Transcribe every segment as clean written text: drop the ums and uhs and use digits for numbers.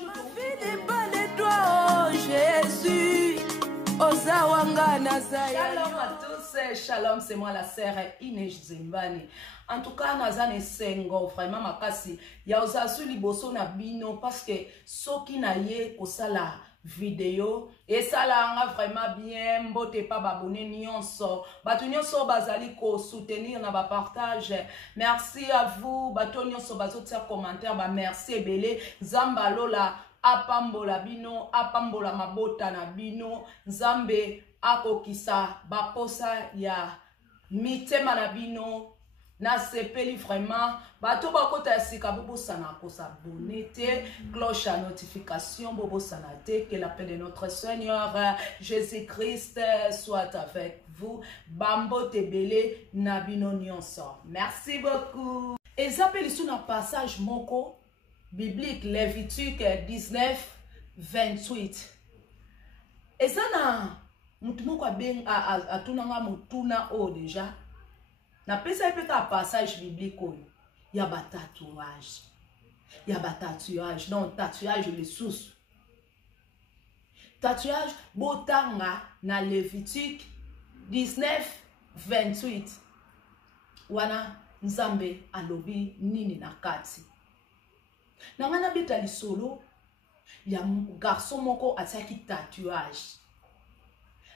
Shalom à tous, shalom, c'est moi la sœur Inès Zimbani. En tout cas, Nazane Sengo, vraiment makasi. Ya osasu liboso na bino parce que soki na ye kosala vidéo et ça là vraiment bien mbote pa babone nyonso batu nyonso bazali ko soutenir na ba partage. Merci à vous bato nyonso bazotia commentaire ba merci ebele zamba lola apambola bino apambola mabota na bino nzambe akokisa baposa ya mitema na bino na sepeli vraiment bato bakota ya sika bobosana kosabone te cloche à notification bobosana te. Que la paix de notre Seigneur Jésus-Christ soit avec vous. Bambo tebele na bino nyonso. Merci beaucoup. Et s'appelle sous un passage moko biblique Lévitique 19 28. Et ça na mutu moko atunanga mutuna o déjà na pesa pe ka passage biblique oyo ya ba tatouage. Ya ba tatouage, non tatouage le sous. Tatouage botanga na Lévitique 19 28. Wana nzambe alobi nini na kati. Nangana bita lisolo ya garçon moko ataki tatouage.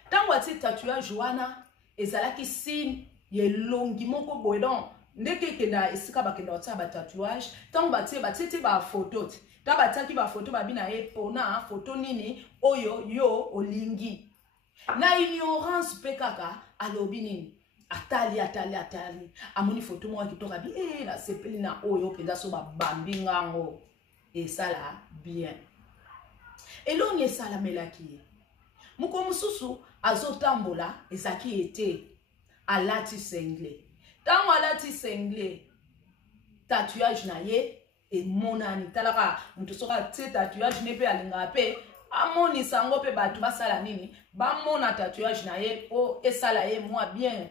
Tango ati tatouage wana ezalaki signe ye longi moko boydon ndeke kenda esika bakenda otsa ba tatouage tango batie ba photo ta bataki ba photo babina e pona photo nini oyo yo olingi na ignorance pekaka alobi nini atali amoni photo mo akitoka bi na sepeli na oyo penda so ba bambi ngango et ça là bien elongi sala melaki muko mususu azotambola ezaki ete alati sengle. Tango alati sengle, tatouage na ye e monani. Talaka mutu soka te tatouage nepe alinga pe amoni sango pe batu basala nini ba mona tatouage na ye po esala ye moi bien.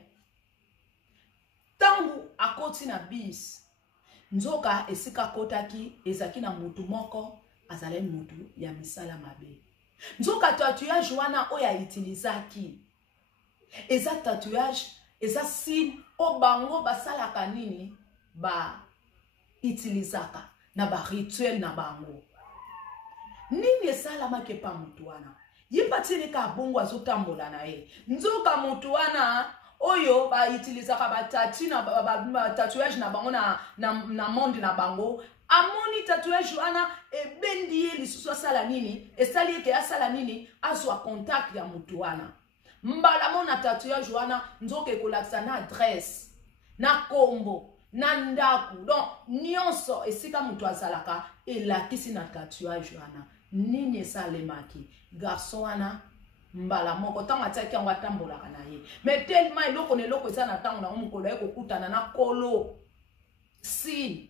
Tango akoti na bis nzoka esika kotaki ezaki na mutu moko azale mutu ya misala mabe. Nzoka tatouage wana oya utilizaki eza tatouage eza signe o bango basalaka nini ba utilizaka na ba rituel na bango nini esala make pa mutu wana yipatini ka bongo azotambola na ye nzoka mutu wana oyo ba utilizaka ba tati na ba tatouage na bango na monde na bango amoni tatouage wana ebendi ye lisusu asala nini esali ke asala nini azwa contact ya mutu wana mbala mona tatouage wana nzoke kolakisa na adresse na kombo na ndaku donc nyonso esika mutu azalaka elakisi na tatouage wana nini esalemaki garçon wana mbala moko tango atiaki yango atambolaka na ye mais tellement eloko na eloko eza na ntango nango mokolo ye kokutana na kolo si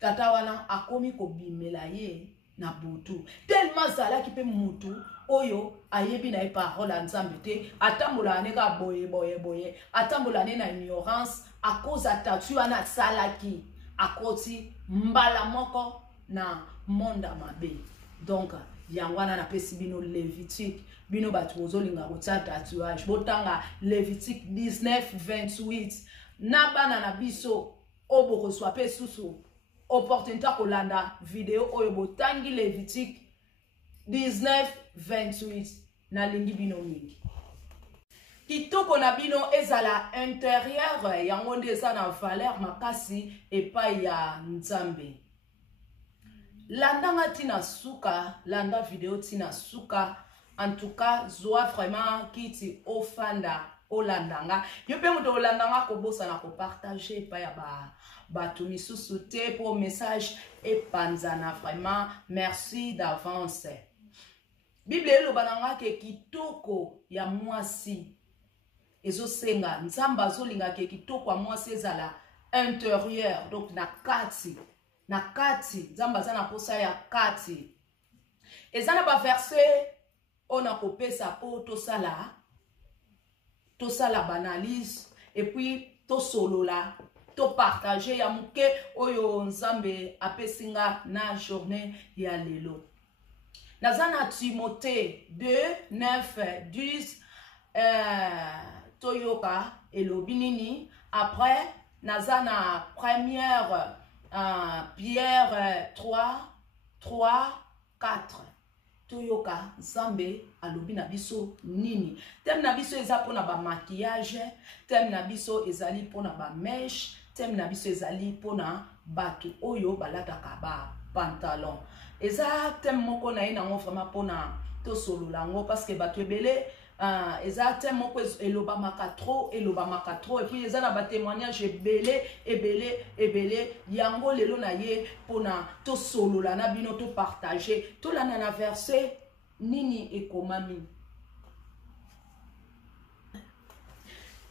tata wana akomi kobimela ye na butu tellement zalaki pe mutu oyo ayebi na ye parole ya nzambe te atambola ne ka boye atambola ne na ignorance a cause atatu wana asalaki akoti mbala moko na monda mabe. Donc yango wana na pesi bino Lévitique bino batu ozolinga kotia tatouage botanga Lévitique 19 28 na bana na biso oboko swa pe susu opportunité kolanda vidéo oyo botangi Lévitique 19 28 na lingi bino mingi kitoko na bino ezala intérieur yango nde eza na valeur makasi epai ya nzambe. Landanga tina suka landa vidéo tina suka en tout cas zoa vraiment kiti ofanda olandanga yo pe muto olandanga kobosana ko partager epai ya batu misusu te pour message epanzana vraiment merci d'avance. Bible elobananga ke kitoko ya mwasi ezosenga nzamba zolinga ke kitoko ya mwasi ezala intérieur donc na kati nzamba za na posa ya kati ezana ba verset ona kopesa po tosala banalise et puis tosolola to partager ya muke oyo nzambe apesinga na journée ya lelo. Nazana Timothée 2, 9, 10, Toyoka et Lobinini. Après, Nazana première Pierre 3, 4. Toyoka Zambe alobi na biso nini. Tem na biso eza pona ba maquillage, tem na biso ezali pona ba mèche, tem na biso ezali pona batu oyo balataka ba pantalon. Eza tem moko na ye nango vraiment pona to solo lango parce que batu ebele eza tem moko eloba maka trop et puis eza na ba témoignage ebele yango lelo na ye pona to solo la na bino to partager to la na verset nini ekomami.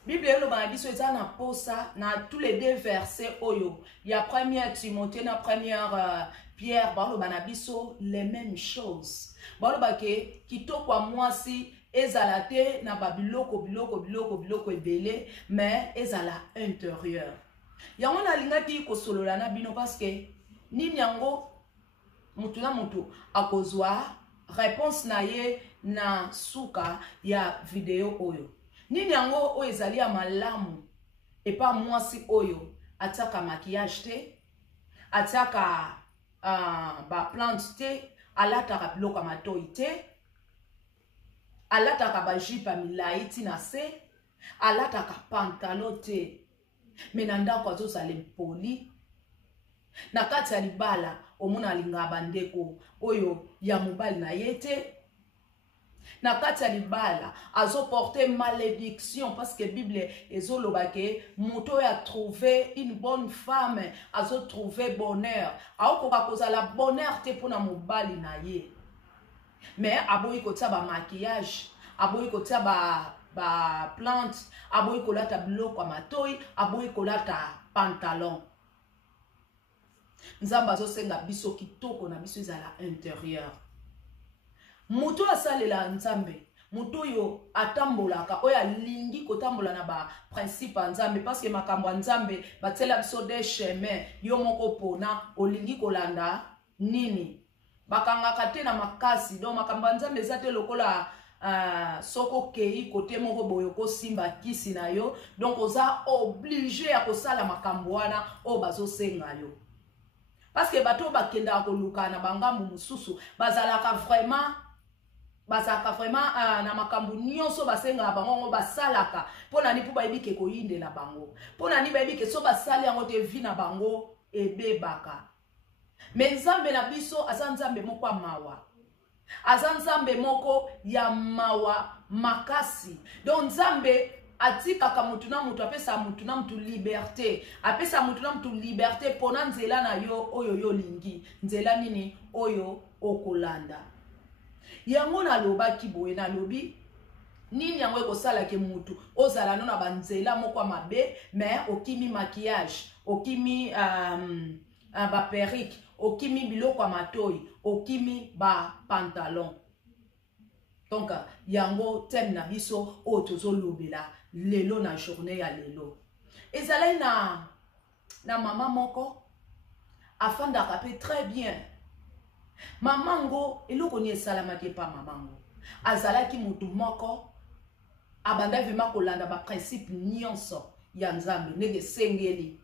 Bible eloba na biso eza na posa na tous les deux versets oyo ya 1 Timothée na 1 Pierre baloba na biso les mêmes choses. Baloba ke kitoko mwasi ezala te na babiloko biloko ebele mais ezala intérieur. Yango na lingaki kosolola na bino parce que nini yango mutu na mutu akozwa réponse na ye na suka ya video oyo. Nini yango oyo ezali ya malamu epa mwasi oyo ataka maquillage te, ataka ba plante te, alataka biloko matoi te, alataka ba jipa milai tina se, alataka pantalon te, menanda kwa zozale poli. Na kati ya libala omona linga bandeko oyo ya mobali na yete. Na kati ya libala azo porter malédiction parce que Bible ezoloba ke moto a trouvé une bonne femme, azo trouver bonheur. Aokoka kozala bonheur te pona mobali na ye. Mais aboyi kotia ba maquillage, aboyi kotia ba plante, aboyi kolata biloko matoi, aboyi kolata pantalon. Nzamba zo senga biso kitoko na biso ezala intérieur. Muto asalela nzambe, muto yo atambolaka, oya lingi kotambola na ba principe nzambe parce que makambo nzambe batela biso des chemins yo moko pona olingi kolanda nini. Bakangaka te na makasi donc makambo nzambe ezate lokola soko kei kote moko boyo ko simba kisi na yo donc oza obligé ya kosala makambo wana o bazo senga yo. Parce que bato bakenda koluka na bangambu mususu bazalaka vraiment na makambu nyonso basenga bango basalaka pona ni puba ebike koyinde na bango pona ni bayebike so basali yango te vi na bango ebebaka. Mais nzambe na biso aza nzambe moko ya mawa, aza nzambe moko ya mawa makasi. Donc nzambe atikaka mutu na mutu, apesa mutu na mutu liberté, apesa mutu na mutu liberté pona nzela na yo oyo yo lingi, nzela nini oyo okolanda. Yango na loba kiboye na lobi nini yango ekosala ke mutu ozala no na banzela moko mabe mais okimi maquillage, okimi ba perruque, okimi biloko matoi, okimi ba pantalon. Donc yango tem na biso o tozo lobela lelo na journée ya lelo. Ezalai na mama moko afandaka pe très bien. Mamango eloko ni esalamaki pa mamango azalaki mutu moko abanda vema kolanda ba principe nyonso ya nzambe ndenge sengeli.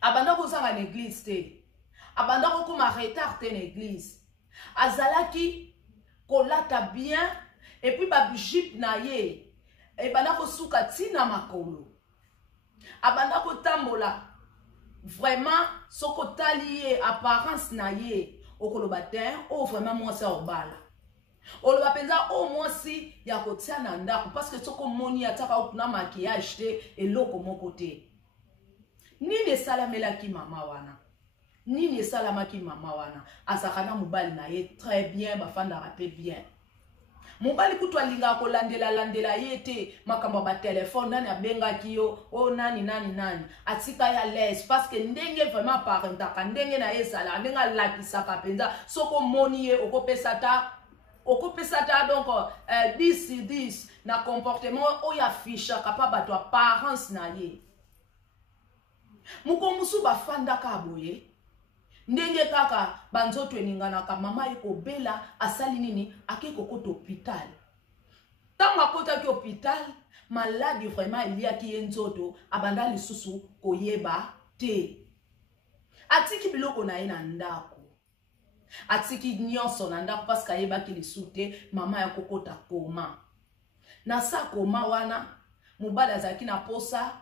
Abanda kozanga na église te, abanda kokoma retard te na église, azalaki kolata bien et puis ba jupe na ye ebanda kosuka tina makolo, abanda kotambola vraiment soko tali ye apparence na ye okoloba te o vraiment mwasi obala oloba penza o mwasi ya kotia na ndako parce que soko moni ataka na maquillage te eloko moko te. Nini esalamelaki mama wana, nini esalamaki mama wana asakana mobali na ye très bien bafandaka pe bien. Mobali kutu alinga kolandela yete makambo ba téléphone nani abengaki yo o nani atika ya l'aise parce que ndenge vraiment parentaka ndenge na ezala ndenga lakisaka penza soko moni ye okopesa ta donc 10 na comportement o ya ficha kapa bato apparence na ye. Muko musu bafandaka aboye ndenge kaka banzoto eninganaka mama ekobela asali nini akeko kota hôpital tango akotaki hôpital maladi vraiment eliaki ye nzoto abanda lisusu koyeba te atiki biloko na ye na ndako atiki nyonso na ndako parce que ayebaki lisu te mama ya kokota koma na sa koma wana mobali azalaki na posa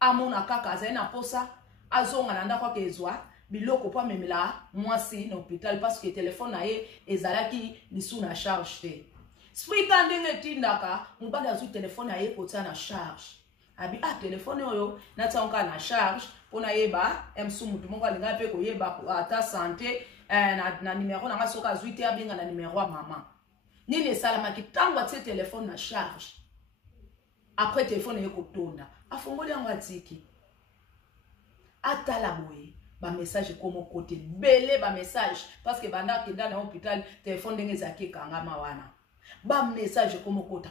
amona kaka azali na posa azonga na ndako akezwa biloko po amemela mwasi na hôpital parce que telefone na ye ezalaki lisu na charge te sprika ndenge tindaka mobali azwi telefone na ye kotia na charge abi telefone oyo natia na charge po nayeba msu mutu moko alinga mpe koyeba ata sante na numero nanga soki azwi te abenga na numero ya mama nini esalamaki ntango atie telefone na charge après telefone ye kotonda afongoli yango atiki atala boye ba message komo kote bele ba message parce que banda kenda na hôpital telefone ndenge ezaki ekangama wana ba message komo kota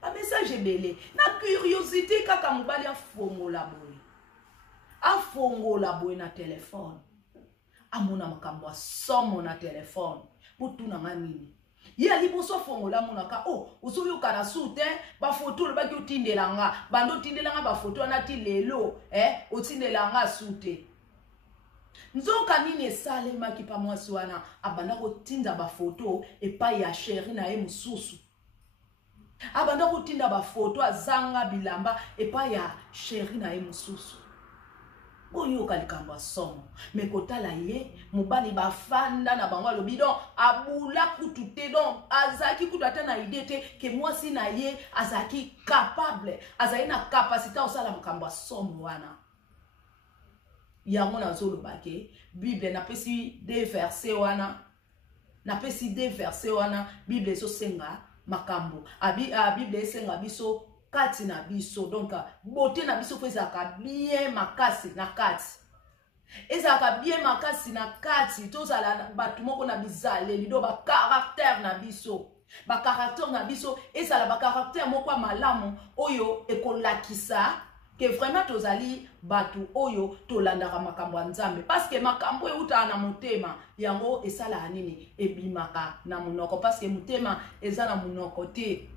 ba message bele na curiosité kaka mobali afongola boye na telefone amona makambo asomo na telefone mutuna nganini ye liboso fongola monaka uzoyoka na sute ba photo le baki otindelanga bando tindelanga ba photo na ti lelo otindelanga sute nzoka nini esalemaki pa mwasi wana abanda kotinda ba photo epai ya chéri na ye mususu abanda kotinda ba photo azanga bilamba epai ya chéri na ye mususu oyoka likambo asomo mekotala ye mobali bafanda na bango alobi donc abula kutu te donc azaki kutu ata na idée te ke mwasi na ye azaki capable azali na capacité osala makambo asomo wana yango nazoloba ke bible napesi des versets wana bible ezosenga makambo bible esenga biso kati na biso donc beauté na biso ezaka bien makasi na kati ezaka bien makasi na kati tozala batu moko na bizaleli do ba caractère na biso ezala ba caractère moko malamu oyo ekolakisa que vraiment tozali batu oyo tolandaka makambo ya Nzambe parce que makambo euta na motema yango esala nini ebimaka na munoko parce que motema eza na munoko te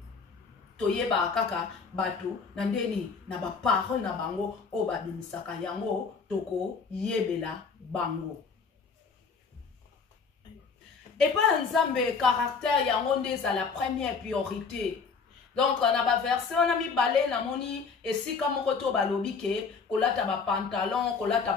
toyeba kaka batu na ndeni na ba parole na bango o babimisaka yango toko yebela bango et pas Nzambe caractère yango ndeza la première priorité. Donc on a ba verset on a mis balé na moni esika moko to balobi ke kolata ba pantalon kolata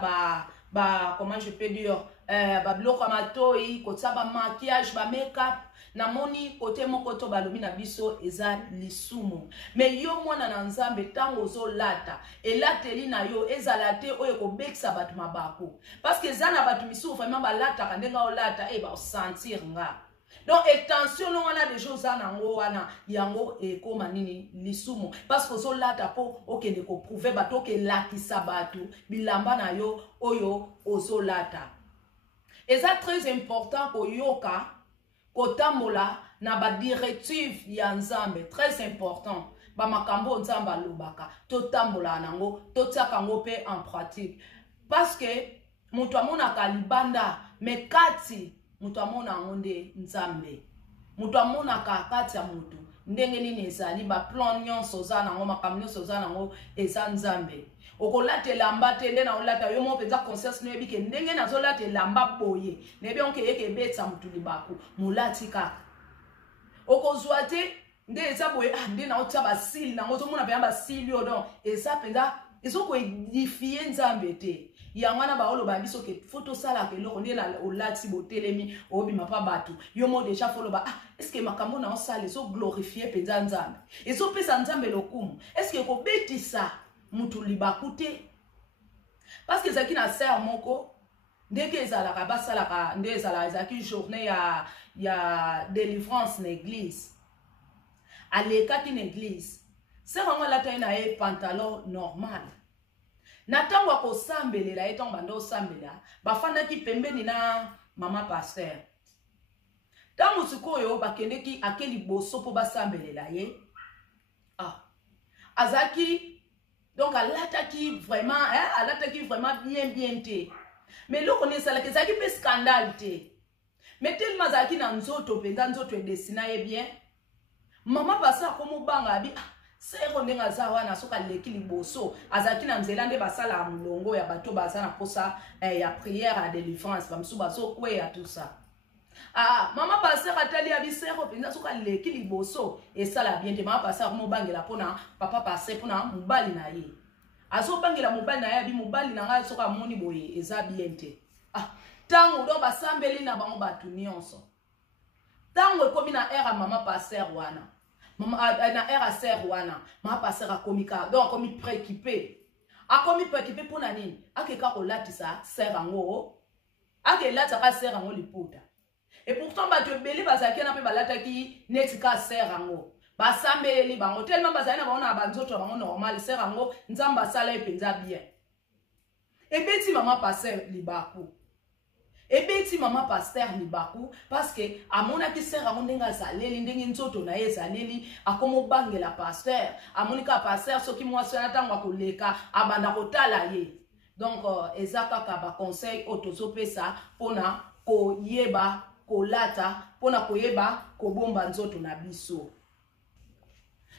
ba comment je peux dire ba biloko matoi kotsa ba maquillage ba make-up na moni kote moko to balobi na biso eza lisumu mais yo mwana na Nzambe tango zo lata elateli na yo ezala te oyo ko bekisa batu mabako parce que zana batu misu vraiment ba lata kandenga o lata ba sentir nga. Donc attention on a des choses nango wana yango ekoma nini lisumu parce que zo lata po okende ko prouver bato ke lakisa batu bilamba na yo oyo ozo lata. Et ça très important ko yoka kotambola na ba directive ya Nzambe très important ba makambo Nzamba lobaka totambola nango totsaka ngo pe en pratique parce que mutu amona kalibanda mais kati mutu amona ngonde Nzambe mutu amona kati ya mutu ndenge nini ezali ba plan nyonso za nango makambo nyonso za nango eza Nzambe okolate lamba tende na olata yo mo penza conscience no ebike ndenge na zolate lamba boye nebe onke yeke betsa mutu libaku mulati kaka okozwa te nde eza boye nde na otya basili nango ozomona pe ba sili odo eza penza ezoko edifier Nzambe te yango na baolo ba biso ke photo sala ke loko nde na olati botelemi obima pa batu yo mo déjà folo ba est-ce que makambo na osala ezo glorifier penza Nzambe ezo pesa Nzambe lokumu est-ce que ko betisa mutu libaku te parce que zaki na sœur moko ndeke ezalaka basalaka nde ezalaki journée ya délivrance na église alekaki na église sœur ngo lata na ye pantalon normal na tango akosambelela ye tango bando osambela bafandaki pembeni na mama pasteur tango sikoyo bakendeki akeli boso po basambelela ye azaki donc alataki vraiment bien te Mais loko ne sala ke zaki pe scandale te. Mais tellement zaki na nzoto penza nzoto e dessina ye bien. Mama basa komo banga abi sero ndenga za wana soka leki liboso azaki na nzela nde basala mulongo ya bato baza na posa ya prière à délivrance bamsu baso kwe ya tout ça. Mama passer atali abi sero penza soka leki liboso et ça la bien te mama passer komo bangela pona papa passer pona mubali na ye. Azo bangela mubali na ye abi mubali na nga soka moni boye eza bien te. Tango do basambeli na bango batu nyonso. Tango ekomi na era mama passer wana. Mama na era ser wana. Mama passer akomika. Donc akomi préoccupé. Akomi préoccupé pour na nini? Akeka ko latisa ser ango. Ake latisa ka ser ango liputa. Et pourtant ba te beli bazaki na pe balata ki netika ser ango. Basambeli bango tellement bazali na bango na banzoto bango normal ser ango nzamba sala epenza bien. Et beti mama passer libaku. Et beti mama pasteur libaku parce que amona ki sera ndenga zaleli ndengi nzoto na ye zaleli akomo bangela pasteur amonika pasteur soki mwasana tango akoleka abanda kotala ye. Donc ezaka ka ba conseil otozopesa pona ko yeba kolata pona ko yeba ko bomba nzoto na biso.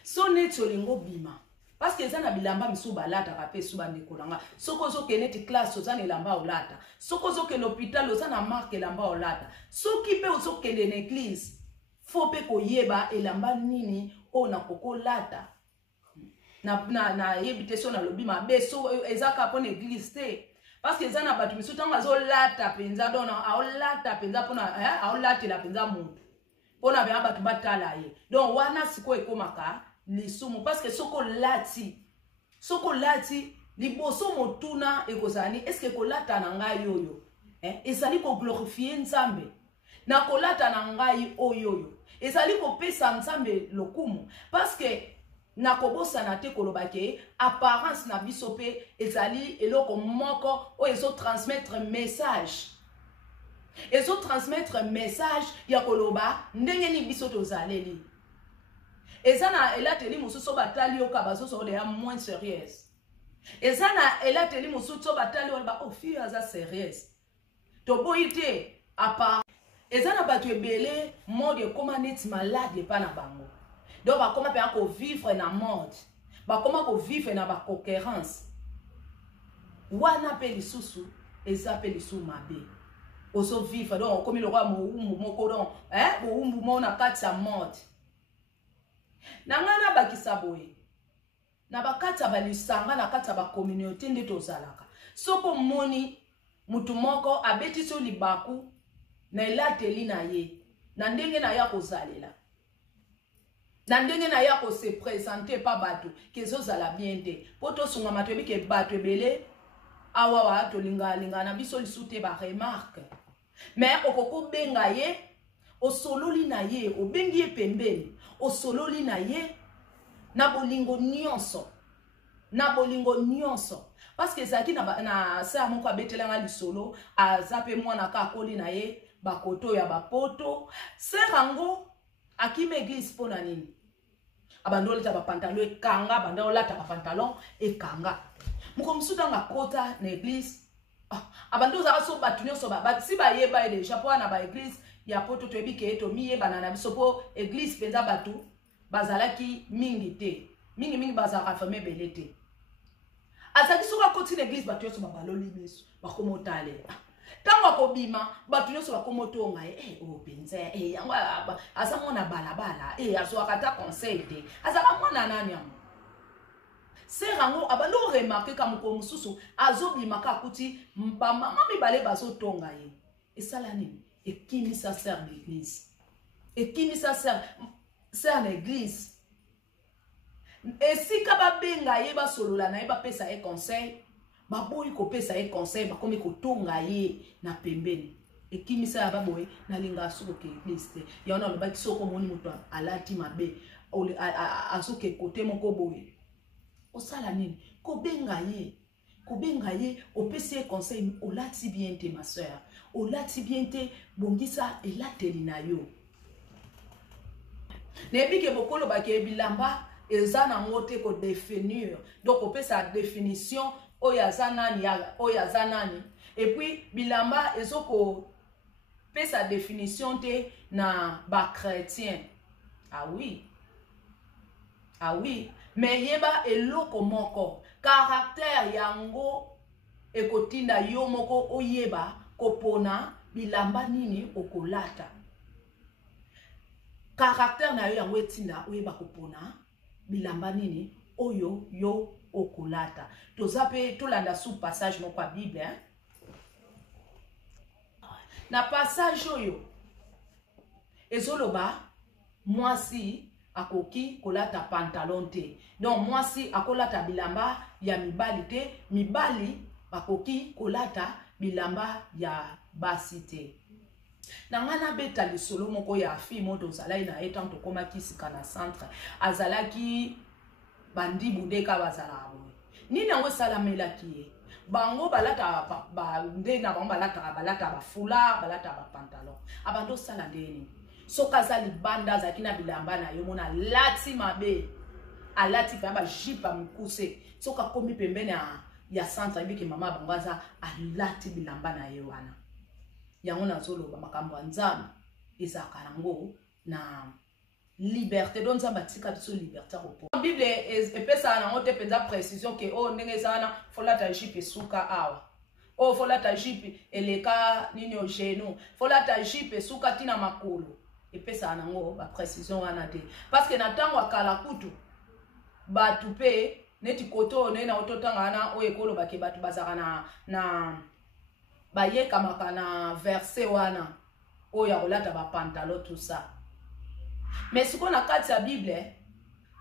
So neto lingo bima parce que ça na bilamba misu balata kape suba ndekolanga soko zo keneti classe ozana elamba olata soko zo ke l'hôpital ozana marque elamba olata soki pe ozo kende na église faut pe koyeba elamba nini ona koko lata na yebite so na lobi mabe so ezaka pona église te parce que ezana batu misu tanga zo lata penza dona aolata penza pona aolata la penza mutu pona be abatu batala ye donc wana siko ekomaka lisumu parce que soko lati liboso motuna ekozani est-ce que kolata na ngai yoyo ezali ko glorifier nzambe na kolata na ngai oyoyo ezali ko pesa nzambe lokumu parce que na kobosa na te kolobake apparence na biso pe ezali eloko moko o ezo transmettre message ya koloba ndenge ni biso tozaleli. Ezana elateli mususo batali oka bazoso de ya moins sérieuse. Ezana elateli mususo batali oba o fille aza sérieuse. To boite apa ezana batu ebele mode koma net malade pa na bango. Donc ba koma pe ko vivre na mode. Ba koma ko vivre na ba concurrence. Wana pe lisusu eza pe lisu mabe. Oso vivre donc comme le roi moko donc bo umbu mo na kati ya mode. Nangana bakisa boye na bakata balisanga na kata ba communauté nde tozalaka soko moni mutu moko abeti so libaku na elateli na ye na ndenge na ya kozalela na ndenge na ya ko se présenter pa bato kezo zala bien te poto sunga matobi ke bato ebele awa to linga na biso lisute ba remarque mais okoko benga ye osololi na ye obengi ye pembeni osololi na ye na bolingo nyonso parce que zaki na sa moko abetelanga lisolo azape mwana ka koli na ye bakoto ya bapoto serango akime église pona nini abandoleta ba pantalon ekanga bandolata ba pantalon ekanga moko msuda nga kota na église abandoza aso batu nyonso ba si ba yeba ele chapeau na ba église ya poto to ebike to miyeba na biso po église penza batu bazalaki mingi te mingi bazalaka famille belete azaki soka koti na église batu yoso babaloli miso bakoma otale tango akobima batu yoso bakoma otonga o penza yango asa mwana balabala azo akata conseil te azaka mwana nani yango serango abando remarquer ka moko mususu azobima ka kuti mama mibale bazotonga ye esala nini ekimi sa sœur d'église ekimi sa sœur d'église esika babenga ye basolola na ye bapesa ye conseil baboyi kopesa ye conseil bakomi kotonga ye na pembeni ekimi sa baboye na linga suko ke église te yana lobaki soko moni moto alati mabe azoke kote moko boye osala nini kobenga ye opesi ye conseil olati bien te ma sœur olati bien te bongisa elateli na yo nebike bokolo bake bilamba ezana ngote ko définir donc opesa définition oya zanani et puis bilamba ezoko pe sa définition te na ba chrétien. Ah oui. Ah oui, mais yeba eloko moko caractère yango ekotinda yo moko oyeba kopona bilamba nini okolata. Caractère na yo yango etinda oyeba kopona bilamba nini oyo yo okolata. Toza pe tolanda sous passage moko ya Bible hein? Na passage oyo ezoloba mwasi akoki kolata pantalon te. Donc mwasi akolata bilamba ya mibali te, mibali akoki kolata bilamba ya basi te. Nangana beta lisolo moko ya fi moto zalai na etant to koma kisika na centre azalaki bandi budeka bazala boy. Ni nango salamela ki bango balata ba nde na bango balata ba fula balata ba pantalon. Abando sala ndeni. Sokaza libanda zakina bilamba na yo mona lati mabe alati ba jipa mukuse soka komi pembeni ya centre biki mama bangaza alati bilamba na ye wana yango na zolo ba makambo nzambe ezaka nango na liberté donc nzambe tika biso liberté ko Bible epesa nango te penza précision ke o ndenge sana folata jipe suka awa o folata jipe eleka nini o genou folata jipe suka tina makolo epesa nango ba précision wana te parce que na tango akala kutu batu pe neti koto ne na ototanga na o ekolo bake batu bazaka na bayeka makana verset wana o ya kolata ba pantalon tout ça mais siko na kati ya Bible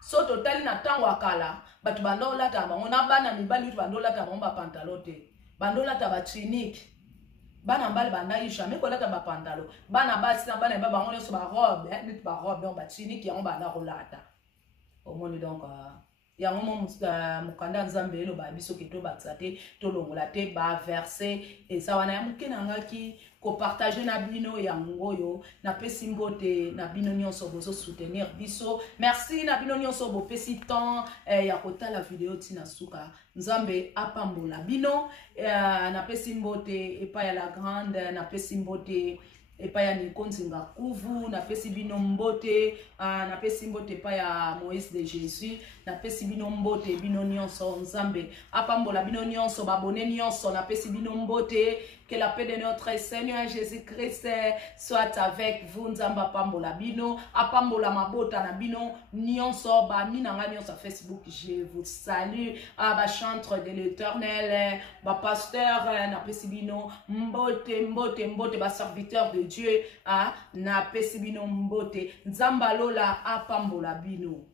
so totali na tango akala batu bandolata bango na bana mibali bandolata bango ba pantalon te bandolata ba tunique bana mbali bandai jamais kolata ba pantalon bana basi na bana ba bango so ba robe neti ba robe donc ba tunique yango bana kolata au monde donc yango mukanda nzambe elo ba biso keto batsate to longola te ba verset eza wana ya mukena ngaki ko partager na bino yango yo na pesi mbote na bino nyonso bozo soutenir biso merci na bino nyonso bo pesi temps ya kotala video tina suka nzambe apambola bino na pesi mbote epa ya la grande na pesi mbote epa ya Nikonzinga kuvu na pesi bino mbote na pesi mbote epa ya Moïse de Jésus na pesi bino mbote bino nyonso nzambe apambola bino nyonso babone nyonso na pesi bino mbote. Que la paix de notre Seigneur Jésus-Christ soit avec vous nzamba apambola bino apambola mabota na bino nyonso ba minanga nyonso Facebook. Je vous salue ba chantre de l'Éternel ba pasteur na pesi bino mbote mbote mbote ba serviteur de Dieu na pesi bino mbote nzamba lola apambola bino.